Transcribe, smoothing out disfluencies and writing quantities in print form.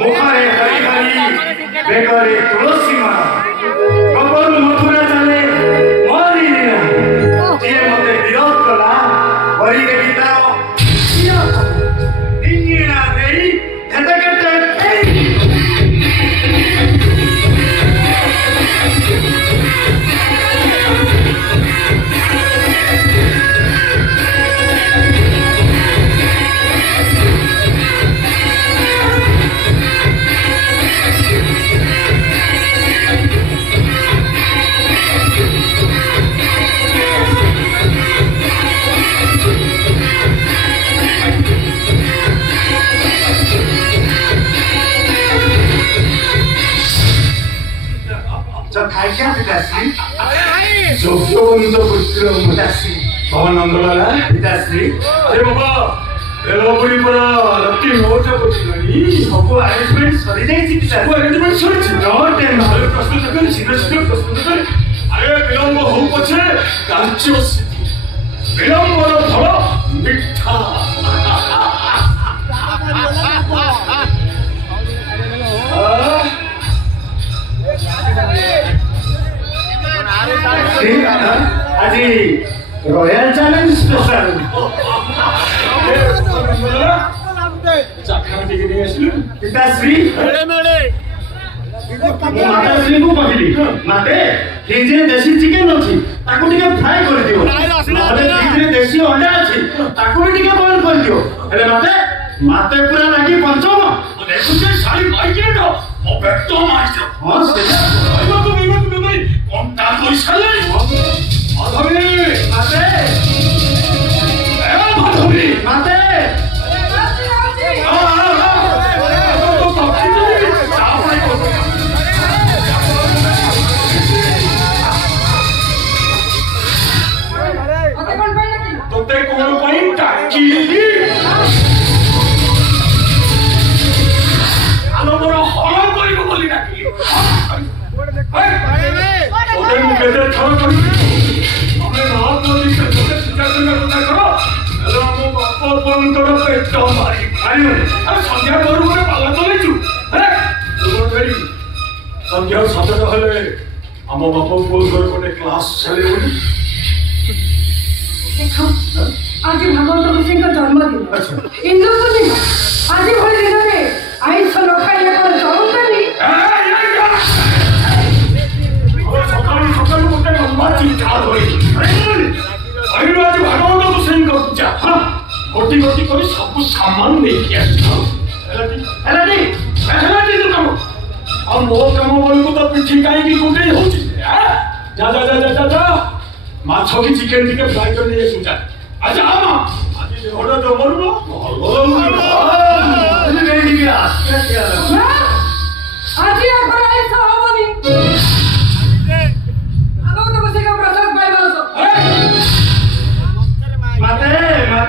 মুখারে হরি হরি বেকরে তুলসী মালা গোপন মথুরা চালে মরি না যে মতে বিরোধ কলা হরি দেবী তাও ইঞ্জিনা দেই হেতে কেতে खाइया पिताश्री जोग्यवंत पुत्र पिताश्री भवन नंदलाला पिताश्री अरे बाबा एलोबरी परा लक्की मोटा पछिलानी सबको अरेंजमेंट सरी जाइछि पिताश्री सबको अरेंजमेंट सरीछि नो टेन भालो प्रस्तुत कर शीघ्र शीघ्र प्रस्तुत कर अरे विलंब हो पछे कार्य सिद्धि विलंबर फल मिठा আজি রয়্যাল চ্যালেঞ্জ স্পেশাল পিতাশ্রী মাতাশ্রীଙ୍କୁ କହିଲି ମାତେ ଫ୍ରିଜରେ ଦେଶୀ ଚିକେନ ଅଛି ତାକୁ ଟିକେ ଫ୍ରାଏ କରିଦିଅ ନହେଲେ ଫ୍ରିଜରେ ଦେଶୀ ଅଣ୍ଡା ଅଛି ତାକୁ ବି ଟିକେ ବଏଲ କରିଦିଅ ହେଲେ ମାତେ ପୁରା ଲାଗି ପଞ୍ଚମ ଦେଖୁଛେ ଶାଢ଼ୀ ପାଇକି ତ ଅପେକ୍ତ ମାଇଛ ହଁ ସେଟା କହିବାକୁ ନେଇ କଣ୍ଟା କରିସାରିଲାଣି ମାଧବୀ ମାତେ ମାଧବୀ ମାତେ তোতে কোন ପାଇଁ ডাকিଲି আলোর হল করিব বলি ডাকিলি তোতে মু কেতে থর করি আমি রাত নদী কে তোতে সিদ্ধান্ত কথা কর এলো মো বাপ বন্ধর পেট মারি আরে আরে সন্ধ্যা কरू করে পালা চলেছু হ্যাঁ তোর ফেরি সন্ধ্যা সাতটা হলে ଆମ ବାପ ପୁଅଙ୍କର ଗୋଟେ କ୍ଲାସ ଚାଲେ ବୋଲି ଦେଖ ଆଜି ଭାଗବତ ଋଷିଙ୍କ ଜନ୍ମଦିନ ଇନ୍ଦୁ ପୂର୍ଣ୍ଣିମା ଆଜି ଭଳି ଦିନରେ ଆଇଁଷ ନ ଖାଇଲେ କଣ ଚଳନ୍ତାନି ସକାଳୁ ସକାଳୁ ଗୋଟେ ଲମ୍ବା ଚିଠା ଧରିଛି କହିଲୁ ଆଜି ଭାଗବତ ଋଷିଙ୍କ ପୂଜା ଗୋଟି ଗୋଟି କରି ସବୁ ସାମାନ ନେଇକି ଆସିଛ ହେଲାଟି ତୁ କାମ ଆଉ ମୋ କାମ ବେଳକୁ ତ ପିଠି କାହିଁକି କୁଣ୍ଡେଇ ହଉଛି ଯା ଯା ଯା ଯା ଯା ମାଛ କି ଚିକେନ ଟିକେ ଫ୍ରାଏ କରି ନେଇ ଆସିବୁ ଯା ଆଜି ଆମା ଆଜି ଦେହଟା ଜମରୁ ଆଜି